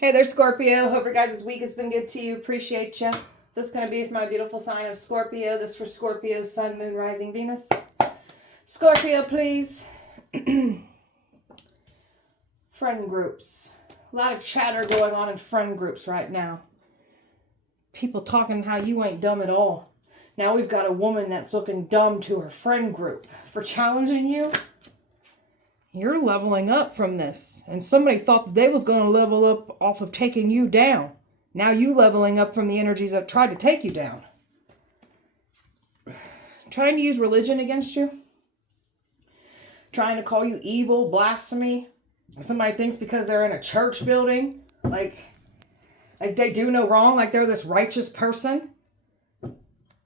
Hey there, Scorpio. Hope your guys' week has been good to you. Appreciate you. This is going to be for my beautiful sign of Scorpio. This for Scorpio, Sun, Moon, Rising, Venus. Scorpio, please. Friend groups. A lot of chatter going on in friend groups right now. People talking how you ain't dumb at all. Now we've got a woman that's looking dumb to her friend group for challenging you. You're leveling up from this. And somebody thought that they was going to level up off of taking you down. Now you leveling up from the energies that tried to take you down. Trying to use religion against you. Trying to call you evil, blasphemy. Somebody thinks because they're in a church building, like they do no wrong, like they're this righteous person.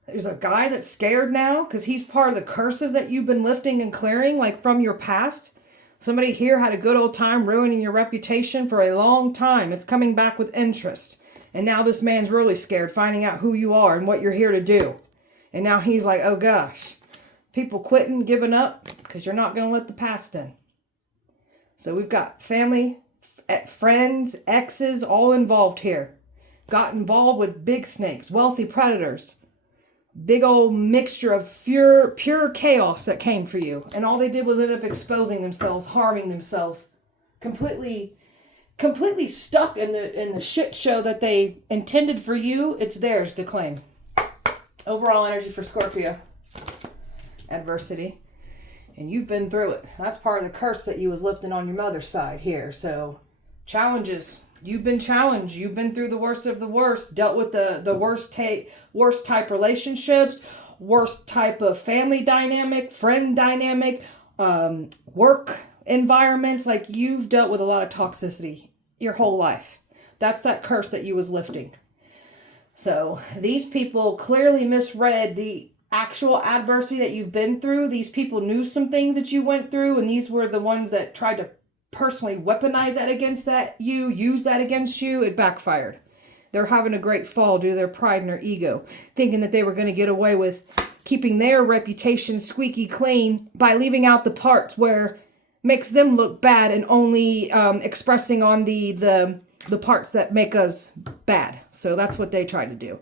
There's a guy that's scared now because he's part of the curses that you've been lifting and clearing, like from your past. Somebody here had a good old time ruining your reputation for a long time. It's coming back with interest. And now this man's really scared, finding out who you are and what you're here to do. And now he's like, oh gosh, people quitting, giving up, because you're not going to let the past in. So we've got family, friends, exes, all involved here. Got involved with big snakes, wealthy predators. Big old mixture of pure chaos that came for you. And all they did was end up exposing themselves, harming themselves. Completely stuck in the shit show that they intended for you. It's theirs to claim. Overall energy for Scorpio. Adversity. And you've been through it. That's part of the curse that you was lifting on your mother's side here. So, challenges. You've been challenged. You've been through the worst of the worst. Dealt with the worst type relationships, worst type of family dynamic, friend dynamic, work environments. Like you've dealt with a lot of toxicity your whole life. That's that curse that you was lifting. So these people clearly misread the actual adversity that you've been through. These people knew some things that you went through, and these were the ones that tried to personally weaponize that against you, use that against you. It backfired. They're having a great fall due to their pride and their ego, thinking that they were going to get away with keeping their reputation squeaky clean by leaving out the parts where makes them look bad and only expressing on the parts that make us bad. So that's what they try to do.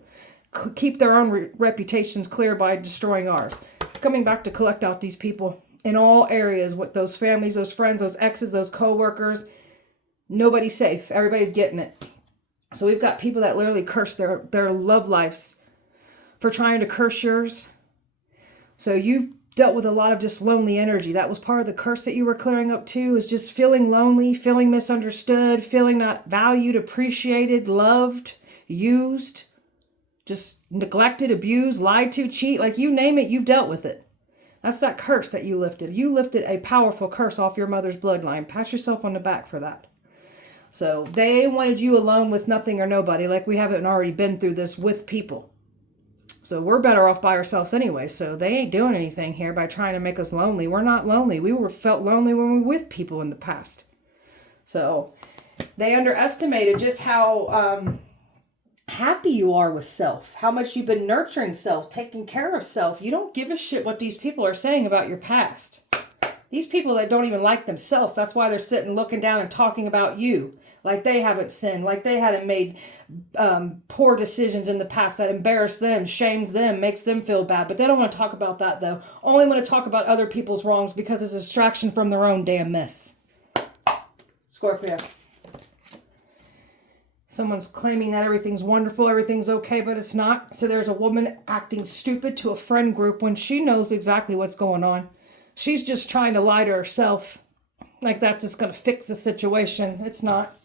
Keep their own reputations clear by destroying ours. It's coming back to collect out these people in all areas, with those families, those friends, those exes, those co-workers. Nobody's safe. Everybody's getting it. So we've got people that literally curse their love lives for trying to curse yours. So you've dealt with a lot of just lonely energy. That was part of the curse that you were clearing up too, is just feeling lonely, feeling misunderstood, feeling not valued, appreciated, loved, used, just neglected, abused, lied to, cheat, like you name it, you've dealt with it. That's that curse that you lifted. You lifted a powerful curse off your mother's bloodline. Pat yourself on the back for that. So they wanted you alone with nothing or nobody, like we haven't already been through this with people. So we're better off by ourselves anyway. So they ain't doing anything here by trying to make us lonely. We're not lonely. We felt lonely when we were with people in the past. So they underestimated just how happy you are with self, how much you've been nurturing self, taking care of self. You don't give a shit what these people are saying about your past. These people that don't even like themselves, that's why they're sitting looking down and talking about you like they haven't sinned, like they hadn't made poor decisions in the past that embarrass them, shames them, makes them feel bad. But they don't want to talk about that though. Only want to talk about other people's wrongs because it's a distraction from their own damn mess. Scorpio. Someone's claiming that everything's wonderful, everything's okay, but it's not. So there's a woman acting stupid to a friend group when she knows exactly what's going on. She's just trying to lie to herself. Like that's just going to fix the situation. It's not.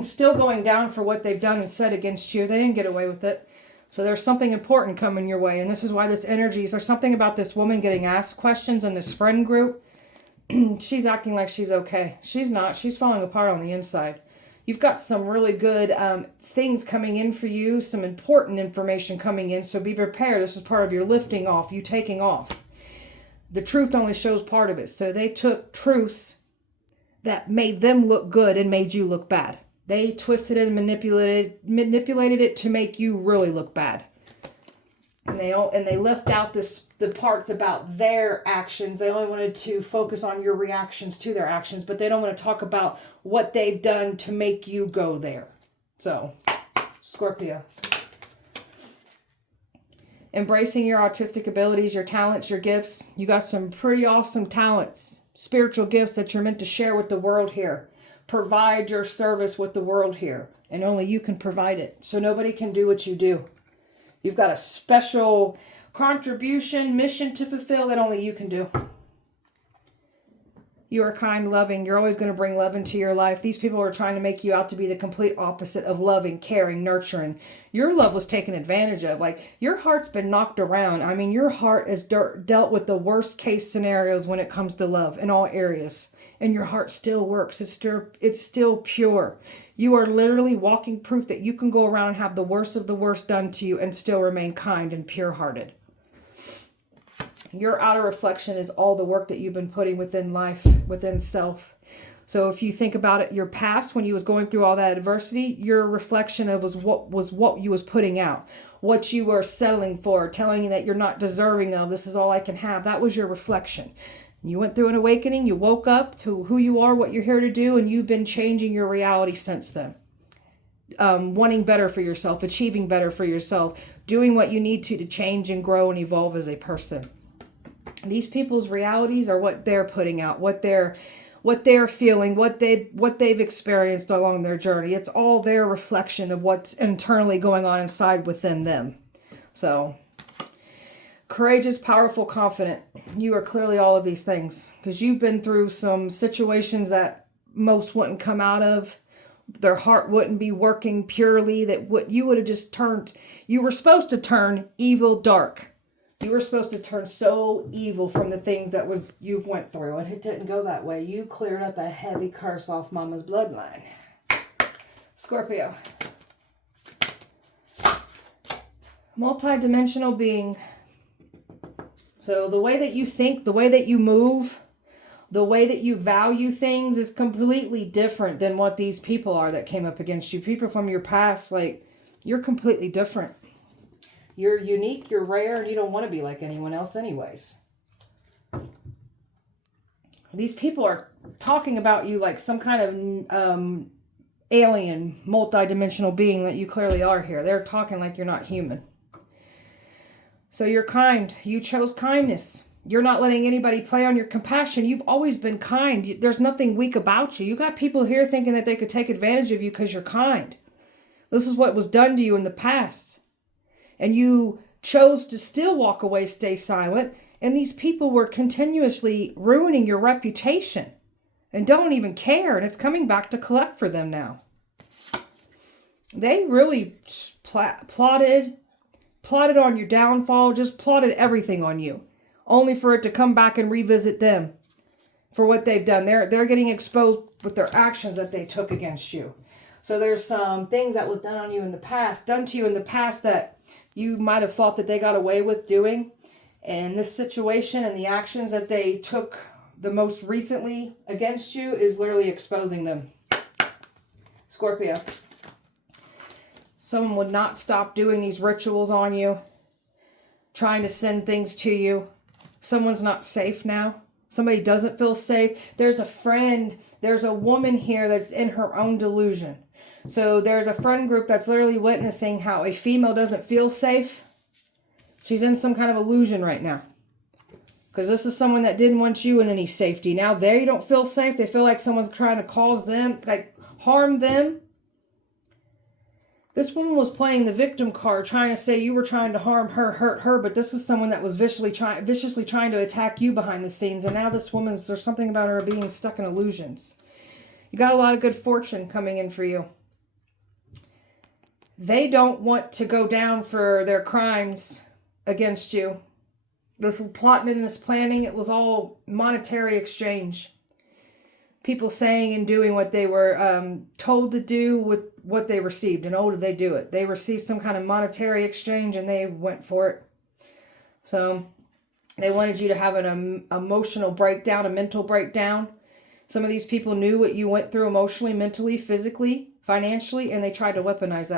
Still going down for what they've done and said against you. They didn't get away with it. So there's something important coming your way. And this is why this energy is, there's something about this woman getting asked questions in this friend group. She's acting like she's okay. She's not. She's falling apart on the inside. You've got some really good things coming in for you, some important information coming in, so be prepared. This is part of your lifting off, you taking off. The truth only shows part of it. So they took truths that made them look good and made you look bad. They twisted it and manipulated it to make you really look bad. And they left out the parts about their actions. They only wanted to focus on your reactions to their actions, but they don't want to talk about what they've done to make you go there. So, Scorpio. Embracing your autistic abilities, your talents, your gifts. You got some pretty awesome talents, spiritual gifts that you're meant to share with the world here. Provide your service with the world here. And only you can provide it. So nobody can do what you do. You've got a special contribution, mission to fulfill that only you can do. You are kind, loving. You're always going to bring love into your life. These people are trying to make you out to be the complete opposite of loving, caring, nurturing. Your love was taken advantage of. Like, your heart's been knocked around. I mean, your heart has dealt with the worst case scenarios when it comes to love in all areas. And your heart still works. It's still pure. You are literally walking proof that you can go around and have the worst of the worst done to you and still remain kind and pure-hearted. Your outer reflection is all the work that you've been putting within life, within self. So if you think about it, your past, when you was going through all that adversity, your reflection of was what you was putting out, what you were settling for, telling you that you're not deserving of, this is all I can have. That was your reflection. You went through an awakening, you woke up to who you are, what you're here to do, and you've been changing your reality since then. Wanting better for yourself, achieving better for yourself, doing what you need to change and grow and evolve as a person. These people's realities are what they're putting out, what they're feeling, what they've experienced along their journey. It's all their reflection of what's internally going on inside within them. So, courageous, powerful, confident. You are clearly all of these things because you've been through some situations that most wouldn't come out of. Their heart wouldn't be working purely. You would have just turned. You were supposed to turn evil dark. You were supposed to turn so evil from the things that you've went through, and it didn't go that way. You cleared up a heavy curse off Mama's bloodline. Scorpio. Multi-dimensional being. So the way that you think, the way that you move, the way that you value things is completely different than what these people are that came up against you. People from your past, like, you're completely different. You're unique, you're rare, and you don't want to be like anyone else anyways. These people are talking about you like some kind of alien, multi-dimensional being that you clearly are here. They're talking like you're not human. So you're kind. You chose kindness. You're not letting anybody play on your compassion. You've always been kind. There's nothing weak about you. You got people here thinking that they could take advantage of you because you're kind. This is what was done to you in the past. And you chose to still walk away, stay silent. And these people were continuously ruining your reputation and don't even care. And it's coming back to collect for them now. They really plotted on your downfall, just plotted everything on you, only for it to come back and revisit them for what they've done. They're getting exposed with their actions that they took against you. So there's some things that was done to you in the past that you might have thought that they got away with doing. And this situation and the actions that they took the most recently against you is literally exposing them. Scorpio. Someone would not stop doing these rituals on you, trying to send things to you. Someone's not safe now. Somebody doesn't feel safe. There's a friend, there's a woman here that's in her own delusion. So there's a friend group that's literally witnessing how a female doesn't feel safe. She's in some kind of illusion right now. Because this is someone that didn't want you in any safety. Now they don't feel safe. They feel like someone's trying to cause them, like harm them. This woman was playing the victim card, trying to say you were trying to harm her, hurt her. But this is someone that was viciously trying to attack you behind the scenes. And now this woman's, there's something about her being stuck in illusions. You got a lot of good fortune coming in for you. They don't want to go down for their crimes against you. This plotting and this planning, it was all monetary exchange. People saying and doing what they were told to do with what they received. And oh, did they do it? They received some kind of monetary exchange and they went for it. So they wanted you to have an emotional breakdown, a mental breakdown. Some of these people knew what you went through emotionally, mentally, physically, financially, and they tried to weaponize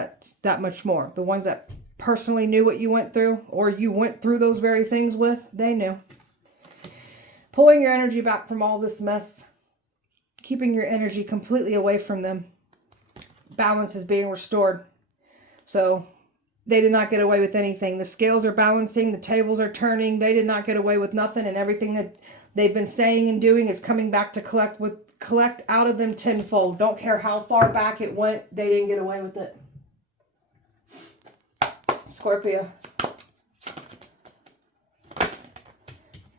that much more. The ones that personally knew what you went through, or you went through those very things with, they knew. Pulling your energy back from all this mess. Keeping your energy completely away from them. Balance is being restored. So they did not get away with anything. The scales are balancing. The tables are turning. They did not get away with nothing. And everything that they've been saying and doing is coming back to collect out of them tenfold. Don't care how far back it went. They didn't get away with it. Scorpio.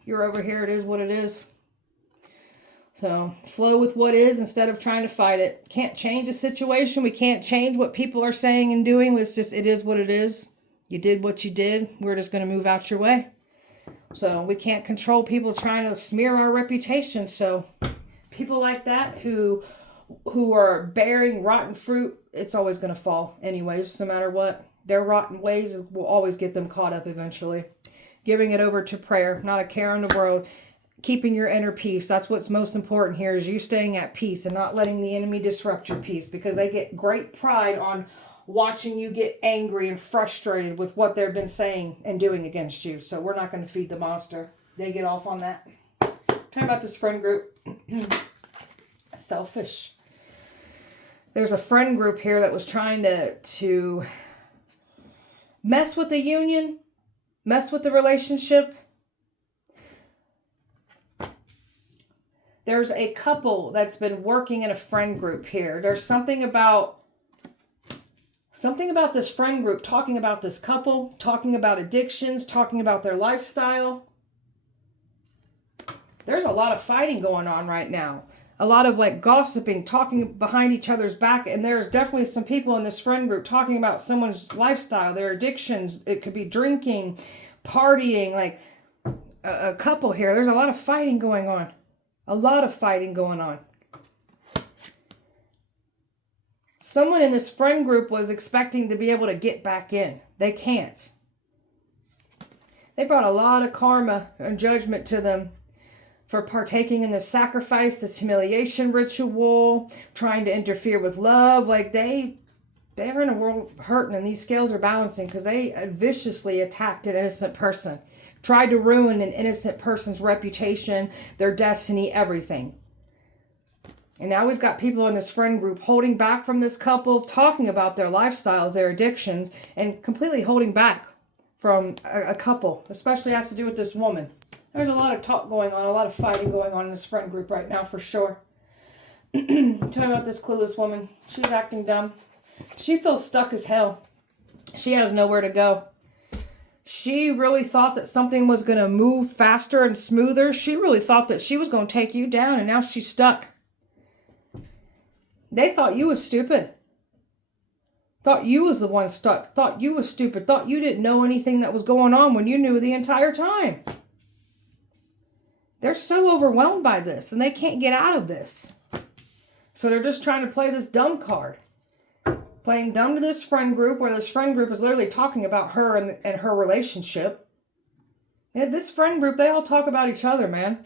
You're over here. It is what it is. So flow with what is instead of trying to fight it. Can't change a situation. We can't change what people are saying and doing. It's just, it is what it is. You did what you did. We're just going to move out your way. So we can't control people trying to smear our reputation. So people like that who are bearing rotten fruit, it's always going to fall anyways, no matter what. Their rotten ways will always get them caught up eventually. Giving it over to prayer, not a care in the world. Keeping your inner peace. That's what's most important here, is you staying at peace and not letting the enemy disrupt your peace, because they get great pride on watching you get angry and frustrated with what they've been saying and doing against you. So we're not going to feed the monster. They get off on that. Talking about this friend group. Selfish. There's a friend group here that was trying to mess with the union, mess with the relationship. There's a couple that's been working in a friend group here. There's something about this friend group, talking about this couple, talking about addictions, talking about their lifestyle. There's a lot of fighting going on right now. A lot of like gossiping, talking behind each other's back. And there's definitely some people in this friend group talking about someone's lifestyle, their addictions. It could be drinking, partying, like a couple here. There's a lot of fighting going on. A lot of fighting going on. Someone in this friend group was expecting to be able to get back in. They can't. They brought a lot of karma and judgment to them for partaking in this sacrifice, this humiliation ritual, trying to interfere with love. Like they're in a world hurting, and these scales are balancing because they viciously attacked an innocent person. Tried to ruin an innocent person's reputation, their destiny, everything. And now we've got people in this friend group holding back from this couple, talking about their lifestyles, their addictions, and completely holding back from a couple, especially has to do with this woman. There's a lot of talk going on, a lot of fighting going on in this friend group right now for sure. Talking about this clueless woman. She's acting dumb. She feels stuck as hell. She has nowhere to go. She really thought that something was going to move faster and smoother. She really thought that she was going to take you down, and now she's stuck. They thought you was stupid. Thought you was the one stuck. Thought you was stupid. Thought you didn't know anything that was going on when you knew the entire time. They're so overwhelmed by this, and they can't get out of this. So they're just trying to play this dumb card. Playing dumb to this friend group, where this friend group is literally talking about her and her relationship. And this friend group, they all talk about each other, man.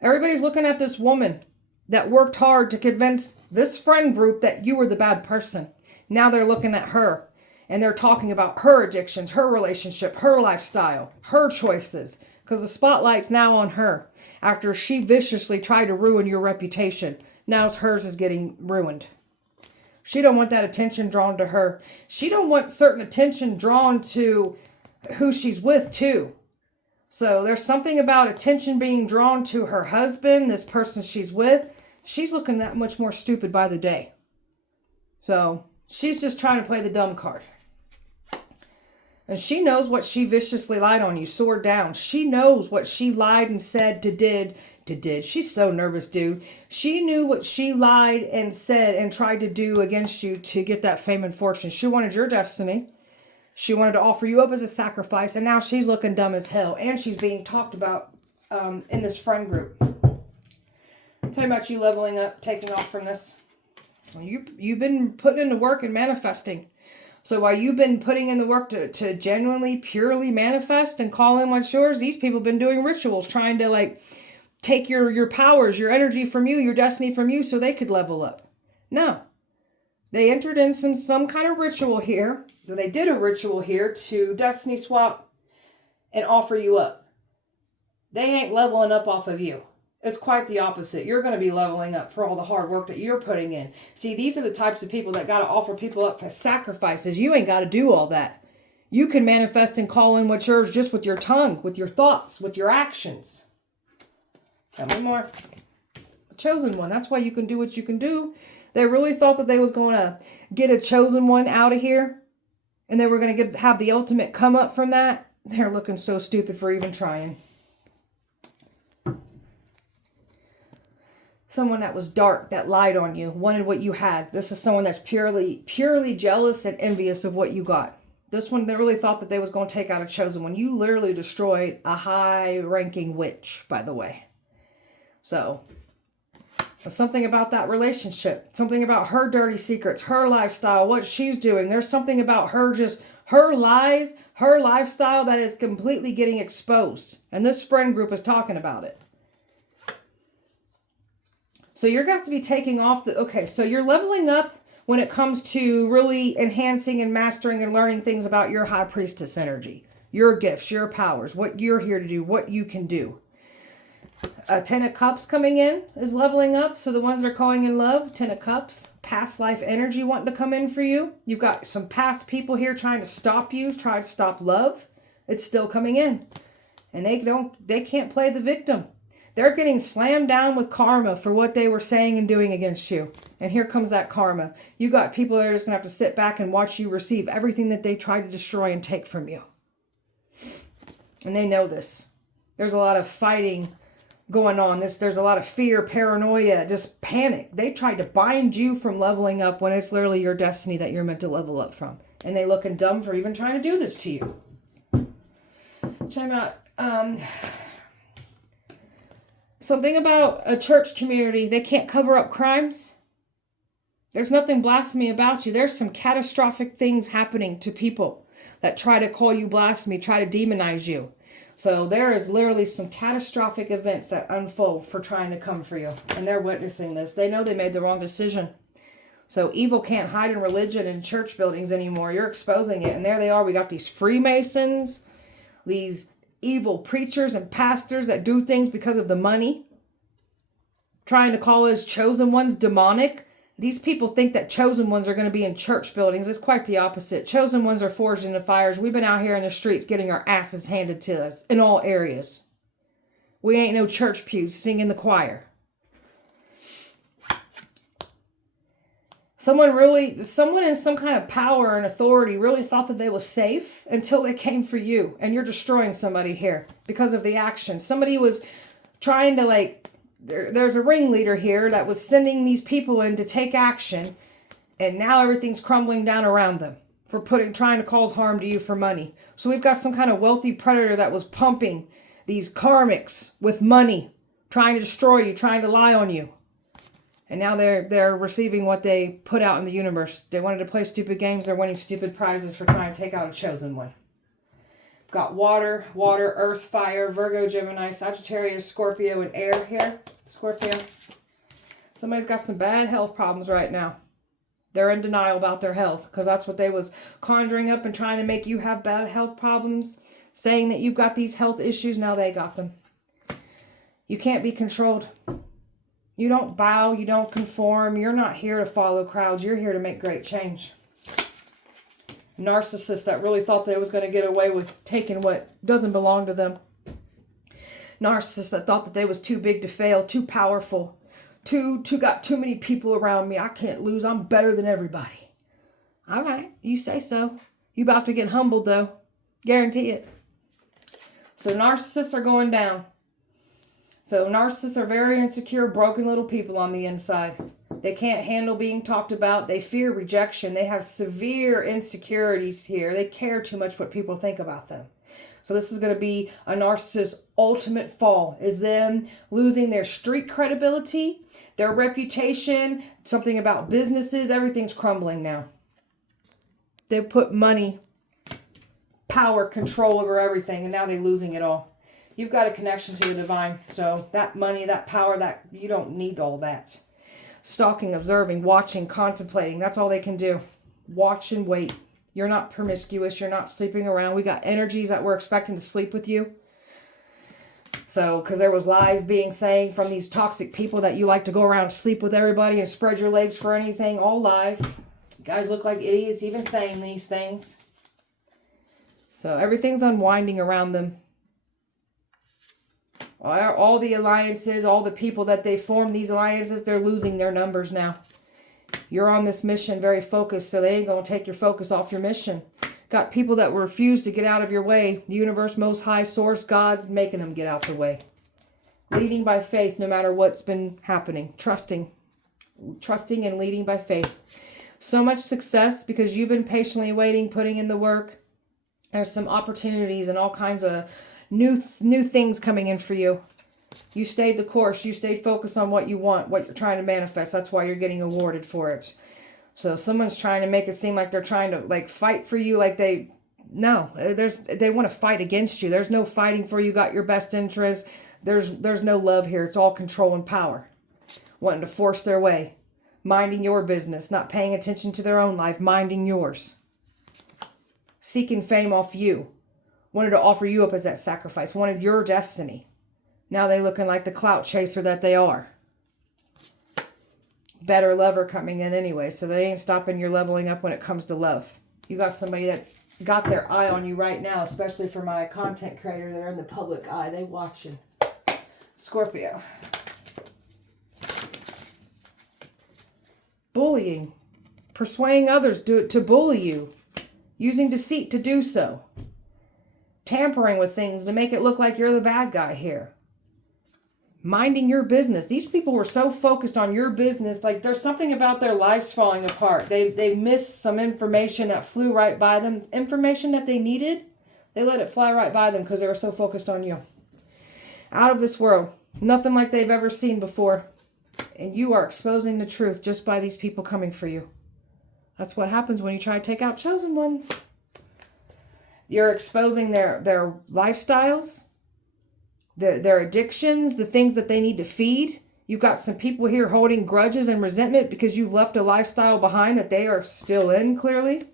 Everybody's looking at this woman that worked hard to convince this friend group that you were the bad person. Now they're looking at her, and they're talking about her addictions, her relationship, her lifestyle, her choices. Because the spotlight's now on her. After she viciously tried to ruin your reputation, now hers is getting ruined. She don't want that attention drawn to her. She don't want certain attention drawn to who she's with too. So there's something about attention being drawn to her husband, this person she's with. She's looking that much more stupid by the day. So she's just trying to play the dumb card. And she knows what she viciously lied on you. Sword down. She knows what she lied and said to did. She's so nervous, dude. She knew what she lied and said and tried to do against you to get that fame and fortune. She wanted your destiny. She wanted to offer you up as a sacrifice. And now she's looking dumb as hell. And she's being talked about in this friend group. Talking about you leveling up, taking off from this. Well, you've been putting in the work and manifesting. So while you've been putting in the work to genuinely, purely manifest and call in what's yours, these people have been doing rituals, trying to like take your powers, your energy from you, your destiny from you so they could level up. No. They entered in some kind of ritual here. They did a ritual here to destiny swap and offer you up. They ain't leveling up off of you. It's quite the opposite. You're going to be leveling up for all the hard work that you're putting in. See, these are the types of people that got to offer people up for sacrifices. You ain't got to do all that. You can manifest and call in what's yours just with your tongue, with your thoughts, with your actions. Tell me more. Chosen one. That's why you can do what you can do. They really thought that they was going to get a chosen one out of here. And they were going to have the ultimate come up from that. They're looking so stupid for even trying. Someone that was dark, that lied on you, wanted what you had. This is someone that's purely jealous and envious of what you got. This one, they really thought that they was going to take out a chosen one. You literally destroyed a high-ranking witch, by the way. So, something about that relationship. Something about her dirty secrets, her lifestyle, what she's doing. There's something about her her lies, her lifestyle that is completely getting exposed. And this friend group is talking about it. So you're going to have to be taking off okay, so you're leveling up when it comes to really enhancing and mastering and learning things about your high priestess energy, your gifts, your powers, what you're here to do, what you can do. Ten of Cups coming in is leveling up. So the ones that are calling in love, Ten of Cups, past life energy wanting to come in for you. You've got some past people here trying to stop you, trying to stop love. It's still coming in. And they can't play the victim. They're getting slammed down with karma for what they were saying and doing against you. And here comes that karma. You got people that are just going to have to sit back and watch you receive everything that they tried to destroy and take from you. And they know this. There's a lot of fighting going on. There's a lot of fear, paranoia, just panic. They tried to bind you from leveling up when it's literally your destiny that you're meant to level up from. And they looking dumb for even trying to do this to you. Time out. Something about a church community, they can't cover up crimes. There's nothing blasphemy about you. There's some catastrophic things happening to people that try to call you blasphemy, try to demonize you. So there is literally some catastrophic events that unfold for trying to come for you. And they're witnessing this. They know they made the wrong decision. So evil can't hide in religion and church buildings anymore. You're exposing it. And there they are. We got these Freemasons, these evil preachers and pastors that do things because of the money, trying to call us chosen ones demonic. These people think that chosen ones are going to be in church buildings. It's quite the opposite. Chosen ones are forged into fires. We've been out here in the streets getting our asses handed to us in all areas. We ain't no church pews singing the choir. Someone in some kind of power and authority really thought that they was safe until they came for you. And you're destroying somebody here because of the action. Somebody was trying to there's a ringleader here that was sending these people in to take action. And now everything's crumbling down around them for trying to cause harm to you for money. So we've got some kind of wealthy predator that was pumping these karmics with money, trying to destroy you, trying to lie on you. And now they're receiving what they put out in the universe. They wanted to play stupid games. They're winning stupid prizes for trying to take out a chosen one. Got water, earth, fire, Virgo, Gemini, Sagittarius, Scorpio, and air here. Scorpio. Somebody's got some bad health problems right now. They're in denial about their health because that's what they was conjuring up and trying to make you have bad health problems, saying that you've got these health issues. Now they got them. You can't be controlled. You don't bow, you don't conform. You're not here to follow crowds. You're here to make great change. Narcissists that really thought they was going to get away with taking what doesn't belong to them. Narcissists that thought that they was too big to fail, too powerful, got too many people around me. I can't lose. I'm better than everybody. All right, you say so. You about to get humbled though. Guarantee it. So narcissists are going down. So narcissists are very insecure, broken little people on the inside. They can't handle being talked about. They fear rejection. They have severe insecurities here. They care too much what people think about them. So this is going to be a narcissist's ultimate fall, is them losing their street credibility, their reputation, something about businesses. Everything's crumbling now. They put money, power, control over everything, and now they're losing it all. You've got a connection to the divine. So that money, that power, that you don't need all that. Stalking, observing, watching, contemplating. That's all they can do. Watch and wait. You're not promiscuous. You're not sleeping around. We got energies that we're expecting to sleep with you. So, because there was lies being saying from these toxic people that you like to go around and sleep with everybody and spread your legs for anything. All lies. You guys look like idiots even saying these things. So, everything's unwinding around them. All the alliances, all the people that they formed these alliances, they're losing their numbers now. You're on this mission very focused, so they ain't going to take your focus off your mission. Got people that refuse to get out of your way. The universe, most high source, God, making them get out the way. Leading by faith no matter what's been happening. Trusting and leading by faith. So much success because you've been patiently waiting, putting in the work. There's some opportunities and all kinds of new things coming in for you. You stayed the course. You stayed focused on what you want, what you're trying to manifest. That's why you're getting awarded for it. So someone's trying to make it seem like they're trying to fight for you. They want to fight against you. There's no fighting for you. Got your best interest. There's no love here. It's all control and power. Wanting to force their way. Minding your business. Not paying attention to their own life. Minding yours. Seeking fame off you. Wanted to offer you up as that sacrifice. Wanted your destiny. Now they looking like the clout chaser that they are. Better lover coming in anyway. So they ain't stopping your leveling up when it comes to love. You got somebody that's got their eye on you right now. Especially for my content creator. They're in the public eye. They watching. Scorpio. Bullying. Persuading others to bully you. Using deceit to do so. Tampering with things to make it look like you're the bad guy here. Minding your business. These people were so focused on your business, like there's something about their lives falling apart. They missed some information that flew right by them. Information that they needed, they let it fly right by them because they were so focused on you. Out of this world. Nothing like they've ever seen before. And you are exposing the truth just by these people coming for you. That's what happens when you try to take out chosen ones. You're exposing their lifestyles, their addictions, the things that they need to feed. You've got some people here holding grudges and resentment because you've left a lifestyle behind that they are still in, clearly.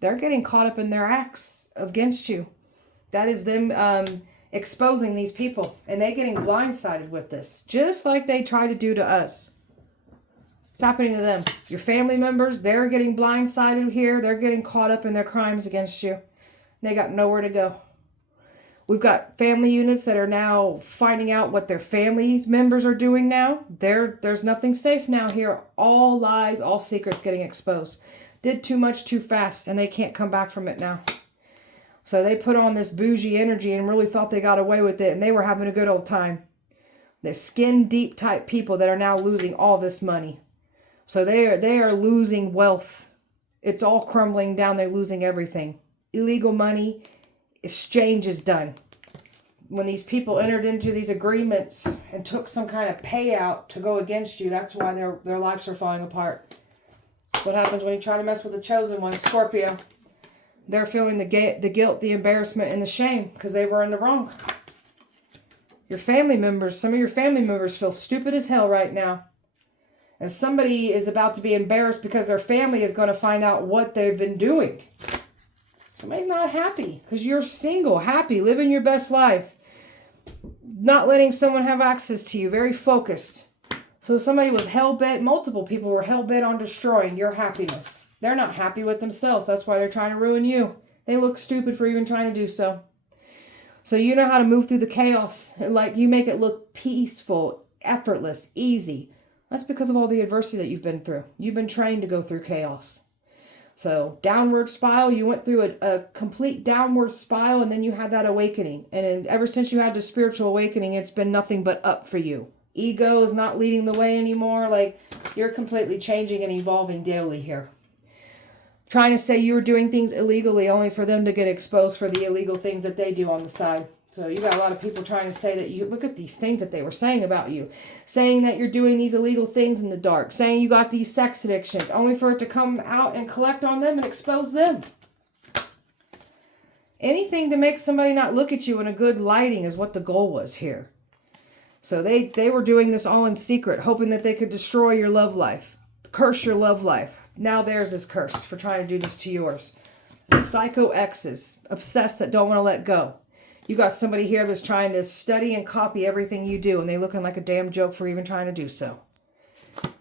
They're getting caught up in their acts against you. That is them exposing these people. And they're getting blindsided with this. Just like they try to do to us. It's happening to them. Your family members, they're getting blindsided here. They're getting caught up in their crimes against you. They got nowhere to go. We've got family units that are now finding out what their family members are doing now. There's nothing safe now here. All lies, all secrets getting exposed. Did too much too fast and they can't come back from it now. So they put on this bougie energy and really thought they got away with it and they were having a good old time. They're skin deep type people that are now losing all this money. So they are losing wealth. It's all crumbling down. They're losing everything. Illegal money exchange is done. When these people entered into these agreements and took some kind of payout to go against you, that's why their lives are falling apart. That's what happens when you try to mess with the chosen one, Scorpio. They're feeling the guilt, the embarrassment, and the shame because they were in the wrong. Your family members, some of your family members feel stupid as hell right now. And somebody is about to be embarrassed because their family is going to find out what they've been doing. Somebody's not happy because you're single, happy, living your best life. Not letting someone have access to you, very focused. So somebody was hell-bent, multiple people were hell-bent on destroying your happiness. They're not happy with themselves. That's why they're trying to ruin you. They look stupid for even trying to do so. So you know how to move through the chaos. Like you make it look peaceful, effortless, easy. That's because of all the adversity that you've been through. You've been trained to go through chaos. So downward spiral, you went through a complete downward spiral and then you had that awakening. And ever since you had the spiritual awakening, it's been nothing but up for you. Ego is not leading the way anymore. Like you're completely changing and evolving daily here. Trying to say you were doing things illegally only for them to get exposed for the illegal things that they do on the side. So you got a lot of people trying to say that you, look at these things that they were saying about you. Saying that you're doing these illegal things in the dark. Saying you got these sex addictions. Only for it to come out and collect on them and expose them. Anything to make somebody not look at you in a good lighting is what the goal was here. So they were doing this all in secret, hoping that they could destroy your love life, curse your love life. Now theirs is cursed for trying to do this to yours. Psycho exes, obsessed that don't want to let go. You got somebody here that's trying to study and copy everything you do, and they looking like a damn joke for even trying to do so.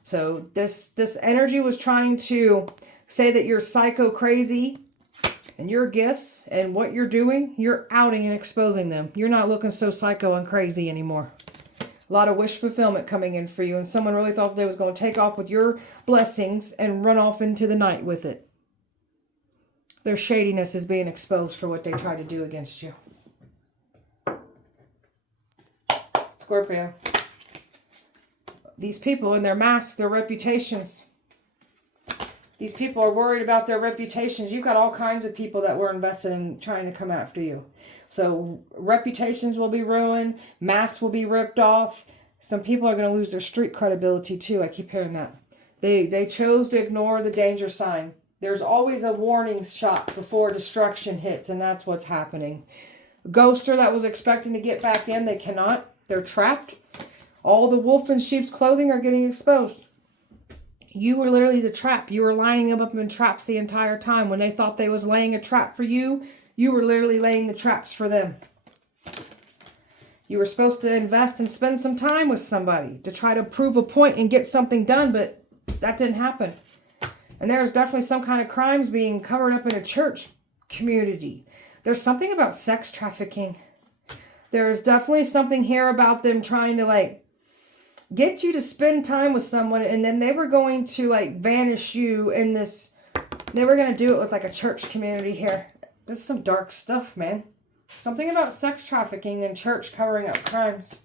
So this energy was trying to say that you're psycho crazy, and your gifts and what you're doing, you're outing and exposing them. You're not looking so psycho and crazy anymore. A lot of wish fulfillment coming in for you, and someone really thought they was going to take off with your blessings and run off into the night with it. Their shadiness is being exposed for what they tried to do against you. Scorpio. These people and their masks, their reputations. These people are worried about their reputations. You've got all kinds of people that were invested in trying to come after you. So reputations will be ruined. Masks will be ripped off. Some people are going to lose their street credibility too. I keep hearing that. They chose to ignore the danger sign. There's always a warning shot before destruction hits, and that's what's happening. A ghoster that was expecting to get back in, they cannot. They're trapped. All the wolf in sheep's clothing are getting exposed. You were literally the trap. You were lining them up in traps the entire time. When they thought they was laying a trap for you, you were literally laying the traps for them. You were supposed to invest and spend some time with somebody to try to prove a point and get something done, but that didn't happen. And there's definitely some kind of crimes being covered up in a church community. There's something about sex trafficking. There's definitely something here about them trying to get you to spend time with someone, and then they were going to vanish you in this. They were going to do it with a church community here. This is some dark stuff, man. Something about sex trafficking and church covering up crimes.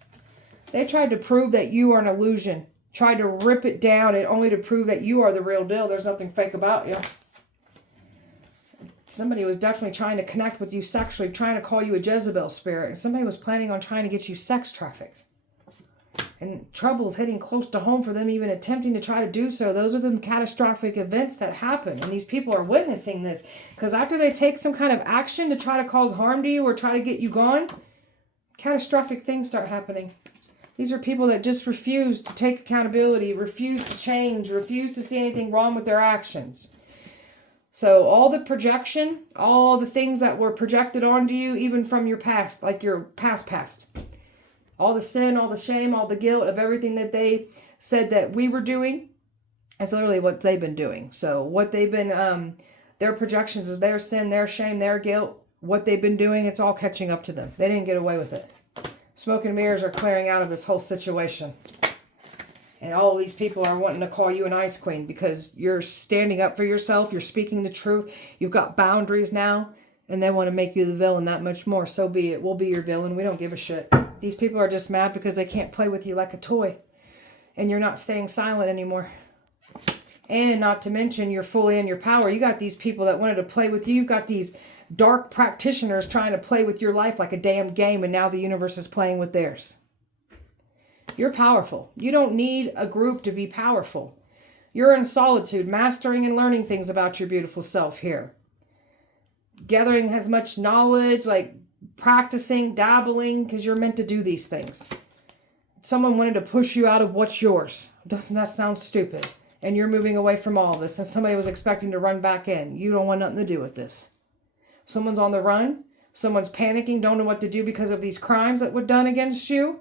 They tried to prove that you are an illusion. Tried to rip it down, and only to prove that you are the real deal. There's nothing fake about you. Somebody was definitely trying to connect with you sexually, trying to call you a Jezebel spirit, and somebody was planning on trying to get you sex trafficked. And trouble's hitting close to home for them even attempting to try to do so. Those are the catastrophic events that happen, and these people are witnessing this. Because after they take some kind of action to try to cause harm to you or try to get you gone, catastrophic things start happening. These are people that just refuse to take accountability, refuse to change, refuse to see anything wrong with their actions. So all the projection, all the things that were projected onto you, even from your past, like your past. All the sin, all the shame, all the guilt of everything that they said that we were doing, that's literally what they've been doing. So what they've been, their projections of their sin, their shame, their guilt, what they've been doing, it's all catching up to them. They didn't get away with it. Smoke and mirrors are clearing out of this whole situation. And all these people are wanting to call you an ice queen because you're standing up for yourself. You're speaking the truth. You've got boundaries now. And they want to make you the villain that much more. So be it. We'll be your villain. We don't give a shit. These people are just mad because they can't play with you like a toy. And you're not staying silent anymore. And not to mention, you're fully in your power. You got these people that wanted to play with you. You've got these dark practitioners trying to play with your life like a damn game. And now the universe is playing with theirs. You're powerful. You don't need a group to be powerful. You're in solitude, mastering and learning things about your beautiful self here. Gathering as much knowledge, practicing, dabbling, because you're meant to do these things. Someone wanted to push you out of what's yours. Doesn't that sound stupid? And you're moving away from all this, and somebody was expecting to run back in. You don't want nothing to do with this. Someone's on the run. Someone's panicking, don't know what to do because of these crimes that were done against you.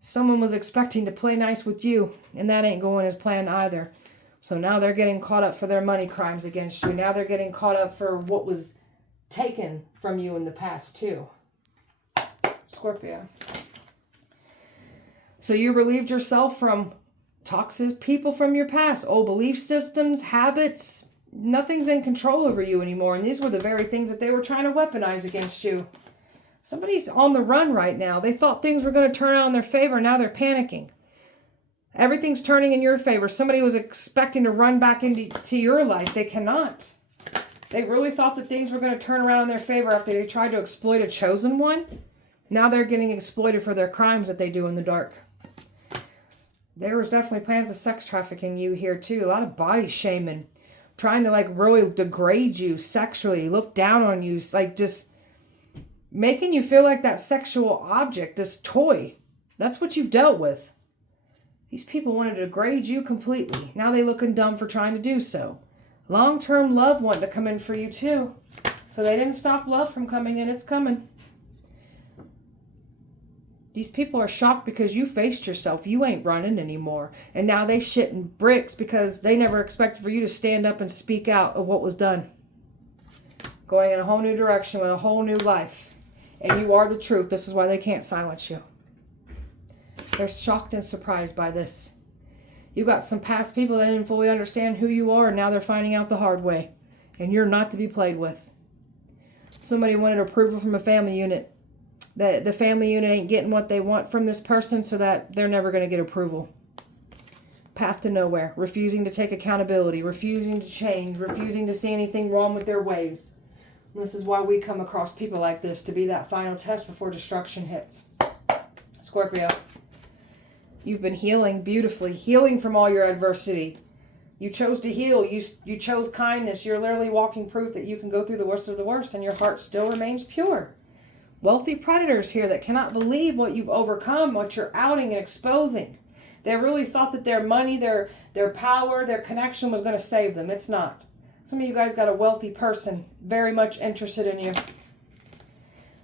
Someone was expecting to play nice with you, and that ain't going as planned either. So now they're getting caught up for their money crimes against you. Now they're getting caught up for what was taken from you in the past too. Scorpio. So you relieved yourself from toxic people from your past, old belief systems, habits. Nothing's in control over you anymore. And these were the very things that they were trying to weaponize against you. Somebody's on the run right now. They thought things were going to turn out in their favor. Now they're panicking. Everything's turning in your favor. Somebody was expecting to run back into your life. They cannot. They really thought that things were going to turn around in their favor after they tried to exploit a chosen one. Now they're getting exploited for their crimes that they do in the dark. There was definitely plans of sex trafficking you here too. A lot of body shaming. Trying to really degrade you sexually. Look down on you. Just making you feel like that sexual object, this toy. That's what you've dealt with. These people wanted to degrade you completely. Now they looking dumb for trying to do so. Long-term love wanted to come in for you too. So they didn't stop love from coming in. It's coming. These people are shocked because you faced yourself. You ain't running anymore. And now they shitting bricks because they never expected for you to stand up and speak out of what was done. Going in a whole new direction with a whole new life. And you are the truth. This is why they can't silence you. They're shocked and surprised by this. You got some past people that didn't fully understand who you are, and now they're finding out the hard way. And you're not to be played with. Somebody wanted approval from a family unit. That the family unit ain't getting what they want from this person, so that they're never going to get approval. Path to nowhere. Refusing to take accountability. Refusing to change. Refusing to see anything wrong with their ways. And this is why we come across people like this, to be that final test before destruction hits. Scorpio. You've been healing beautifully. Healing from all your adversity. You chose to heal. You chose kindness. You're literally walking proof that you can go through the worst of the worst and your heart still remains pure. Wealthy predators here that cannot believe what you've overcome, what you're outing and exposing. They really thought that their money, their power, their connection was going to save them. It's not. Some of you guys got a wealthy person very much interested in you.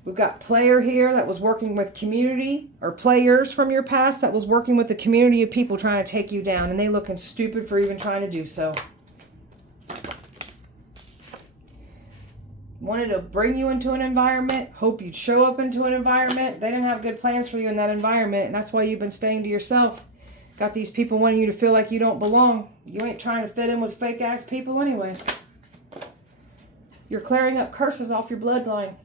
We've got player here that was working with community, or players from your past that was working with a community of people trying to take you down, and they looking stupid for even trying to do so. Wanted to bring you into an environment, hope you'd show up into an environment. They didn't have good plans for you in that environment, and that's why you've been staying to yourself. Got these people wanting you to feel like you don't belong. You ain't trying to fit in with fake-ass people anyways. You're clearing up curses off your bloodline.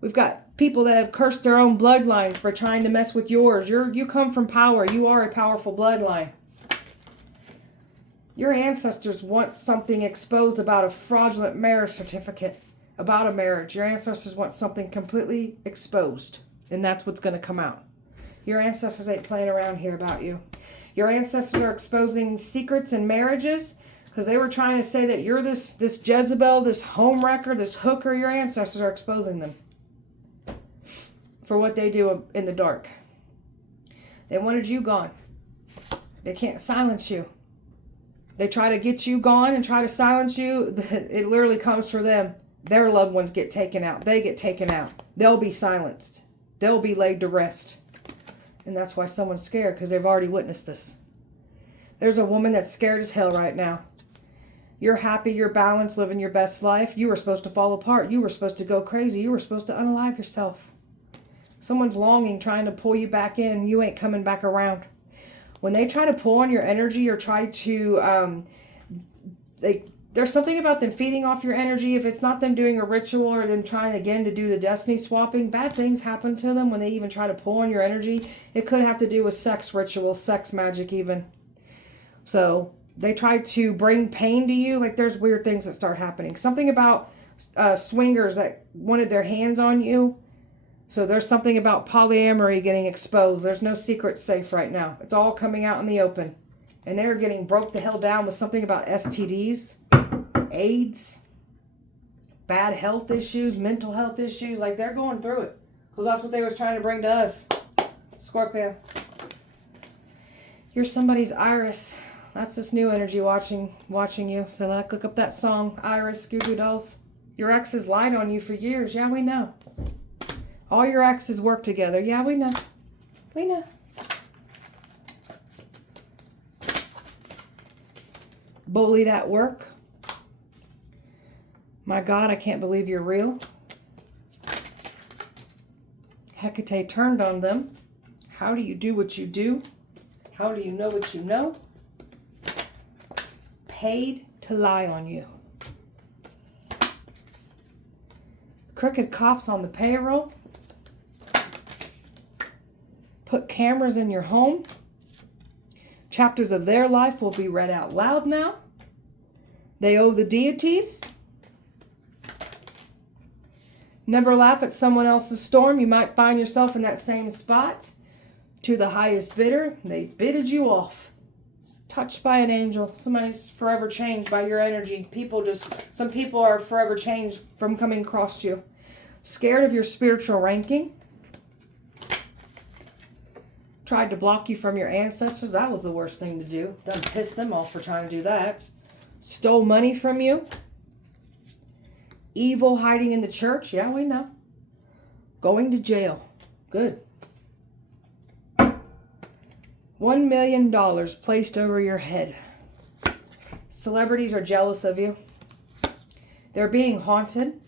We've got people that have cursed their own bloodlines for trying to mess with yours. You come from power. You are a powerful bloodline. Your ancestors want something exposed about a fraudulent marriage certificate, about a marriage. Your ancestors want something completely exposed, and that's what's going to come out. Your ancestors ain't playing around here about you. Your ancestors are exposing secrets in marriages because they were trying to say that you're this Jezebel, this homewrecker, this hooker. Your ancestors are exposing them for what they do in the dark. They wanted you gone. They can't silence you. They try to get you gone and try to silence you. It literally comes for them. Their loved ones get taken out. They get taken out. They'll be silenced. They'll be laid to rest. And that's why someone's scared, because they've already witnessed this. There's a woman that's scared as hell right now. You're happy, you're balanced, living your best life. You were supposed to fall apart. You were supposed to go crazy. You were supposed to unalive yourself. Someone's longing, trying to pull you back in. You ain't coming back around. When they try to pull on your energy or try to, there's something about them feeding off your energy. If it's not them doing a ritual or them trying again to do the destiny swapping, bad things happen to them when they even try to pull on your energy. It could have to do with sex rituals, sex magic even. So they try to bring pain to you. Like there's weird things that start happening. Something about swingers that wanted their hands on you. So there's something about polyamory getting exposed. There's no secrets safe right now. It's all coming out in the open. And they're getting broke the hell down with something about STDs, AIDS, bad health issues, mental health issues. Like they're going through it. Because that's what they was trying to bring to us. Scorpio. You're somebody's Iris. That's this new energy watching you. So look up that song, Iris, Goo Goo Dolls. Your exes lied on you for years. Yeah, we know. All your exes work together. Yeah, we know. We know. Bullied at work. My God, I can't believe you're real. Hecate turned on them. How do you do what you do? How do you know what you know? Paid to lie on you. Crooked cops on the payroll. Put cameras in your home. Chapters of their life will be read out loud now. They owe the deities. Never laugh at someone else's storm. You might find yourself in that same spot. To the highest bidder, they bidded you off. Touched by an angel. Somebody's forever changed by your energy. Some people are forever changed from coming across you. Scared of your spiritual ranking. Tried to block you from your ancestors. That was the worst thing to do. Done pissed them off for trying to do that. Stole money from you. Evil hiding in the church. Yeah, we know. Going to jail. Good. $1 million placed over your head. Celebrities are jealous of you. They're being haunted.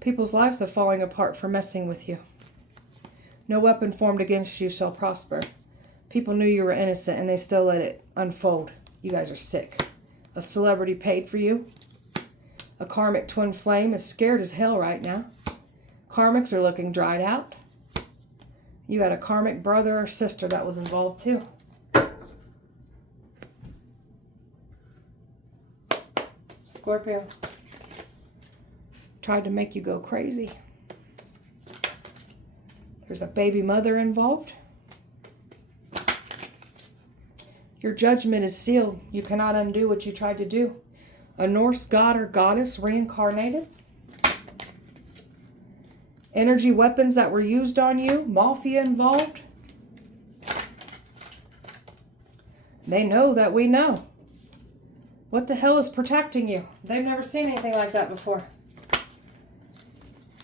People's lives are falling apart for messing with you. No weapon formed against you shall prosper. People knew you were innocent and they still let it unfold. You guys are sick. A celebrity paid for you. A karmic twin flame is scared as hell right now. Karmics are looking dried out. You got a karmic brother or sister that was involved too. Scorpio. Tried to make you go crazy. There's a baby mother involved. Your judgment is sealed. You cannot undo what you tried to do. A Norse god or goddess reincarnated. Energy weapons that were used on you. Mafia involved. They know that we know. What the hell is protecting you? They've never seen anything like that before.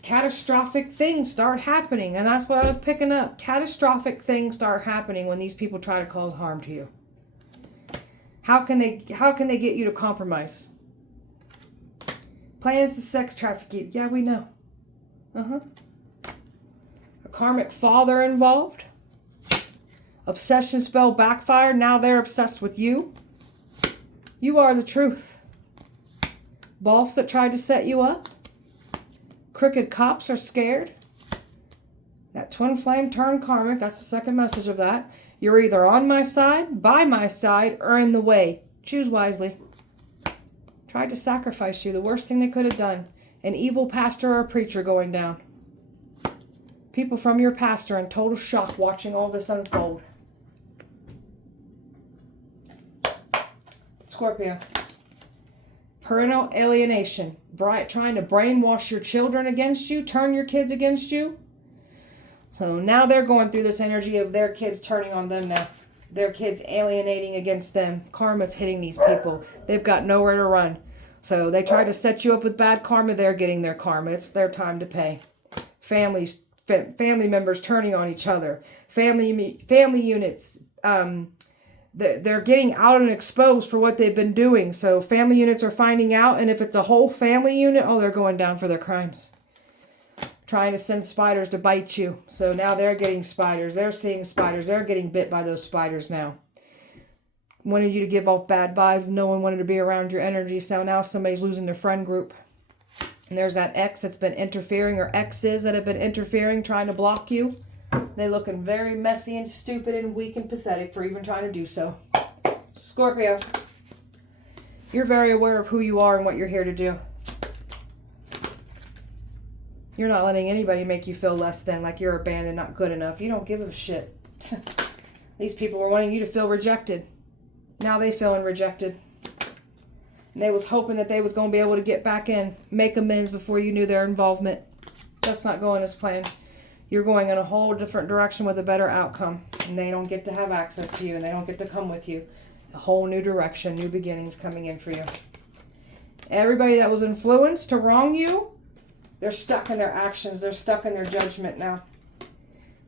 Catastrophic things start happening, and that's what I was picking up. Catastrophic things start happening when these people try to cause harm to you. How can they get you to compromise? Plans to sex traffic you. Yeah, we know. A karmic father involved. Obsession spell backfired. Now they're obsessed with you. You are the truth. Boss that tried to set you up. Crooked cops are scared. That twin flame turned karmic. That's the second message of that. You're either on my side, by my side, or in the way. Choose wisely. Tried to sacrifice you. The worst thing they could have done. An evil pastor or a preacher going down. People from your past are in total shock watching all this unfold. Scorpio. Parental alienation. Trying to brainwash your children against you. Turn your kids against you. So now they're going through this energy of their kids turning on them now. Their kids alienating against them. Karma's hitting these people. They've got nowhere to run. So they tried to set you up with bad karma. They're getting their karma. It's their time to pay. Family members turning on each other. Family units. They're getting out and exposed for what they've been doing. So family units are finding out. And if it's a whole family unit, oh, they're going down for their crimes. Trying to send spiders to bite you. So now they're getting spiders. They're seeing spiders. They're getting bit by those spiders now. Wanted you to give off bad vibes. No one wanted to be around your energy. So now somebody's losing their friend group. And there's that ex that's been interfering, or exes that have been interfering, trying to block you. They're looking very messy and stupid and weak and pathetic for even trying to do so. Scorpio. You're very aware of who you are and what you're here to do. You're not letting anybody make you feel less than, like you're abandoned, not good enough. You don't give a shit. These people were wanting you to feel rejected. Now they feeling rejected. And they was hoping that they was going to be able to get back in, make amends before you knew their involvement. That's not going as planned. You're going in a whole different direction with a better outcome. And they don't get to have access to you, and they don't get to come with you. A whole new direction, new beginnings coming in for you. Everybody that was influenced to wrong you, they're stuck in their actions. They're stuck in their judgment now.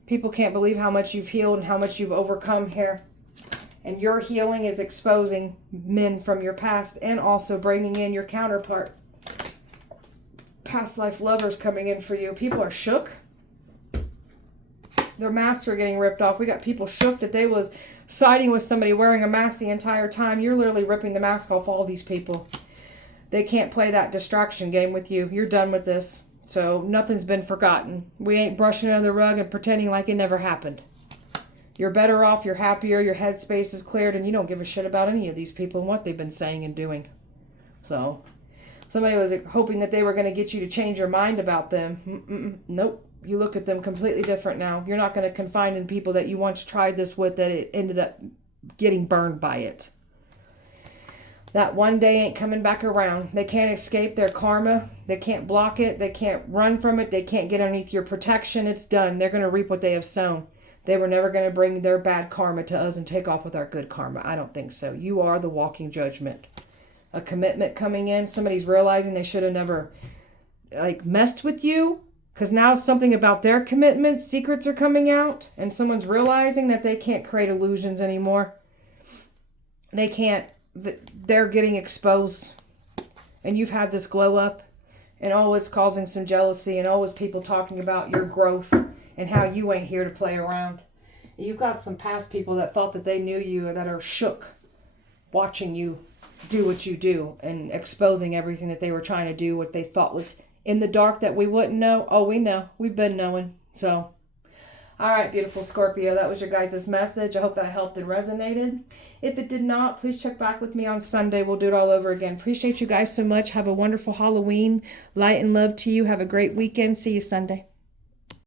People can't believe how much you've healed and how much you've overcome here. And your healing is exposing men from your past and also bringing in your counterpart. Past life lovers coming in for you. People are shook. Their masks are getting ripped off. We got people shook that they was siding with somebody wearing a mask the entire time. You're literally ripping the mask off all these people. They can't play that distraction game with you. You're done with this. So nothing's been forgotten. We ain't brushing it under the rug and pretending like it never happened. You're better off, you're happier, your headspace is cleared, and you don't give a shit about any of these people and what they've been saying and doing. So, somebody was hoping that they were going to get you to change your mind about them. Nope. You look at them completely different now. You're not going to confide in people that you once tried this with that it ended up getting burned by it. That one day ain't coming back around. They can't escape their karma. They can't block it. They can't run from it. They can't get underneath your protection. It's done. They're going to reap what they have sown. They were never going to bring their bad karma to us and take off with our good karma. I don't think so. You are the walking judgment. A commitment coming in. Somebody's realizing they should have never like messed with you, because now something about their commitment, secrets are coming out, and someone's realizing that they can't create illusions anymore. They can't. They're getting exposed, and you've had this glow up, and it's causing some jealousy, and it's people talking about your growth and how you ain't here to play around. You've got some past people that thought that they knew you, that are shook watching you do what you do and exposing everything that they were trying to do, what they thought was in the dark that we wouldn't know. Oh, we know. We've been knowing. So, all right, beautiful Scorpio. That was your guys' message. I hope that helped and resonated. If it did not, please check back with me on Sunday. We'll do it all over again. Appreciate you guys so much. Have a wonderful Halloween. Light and love to you. Have a great weekend. See you Sunday.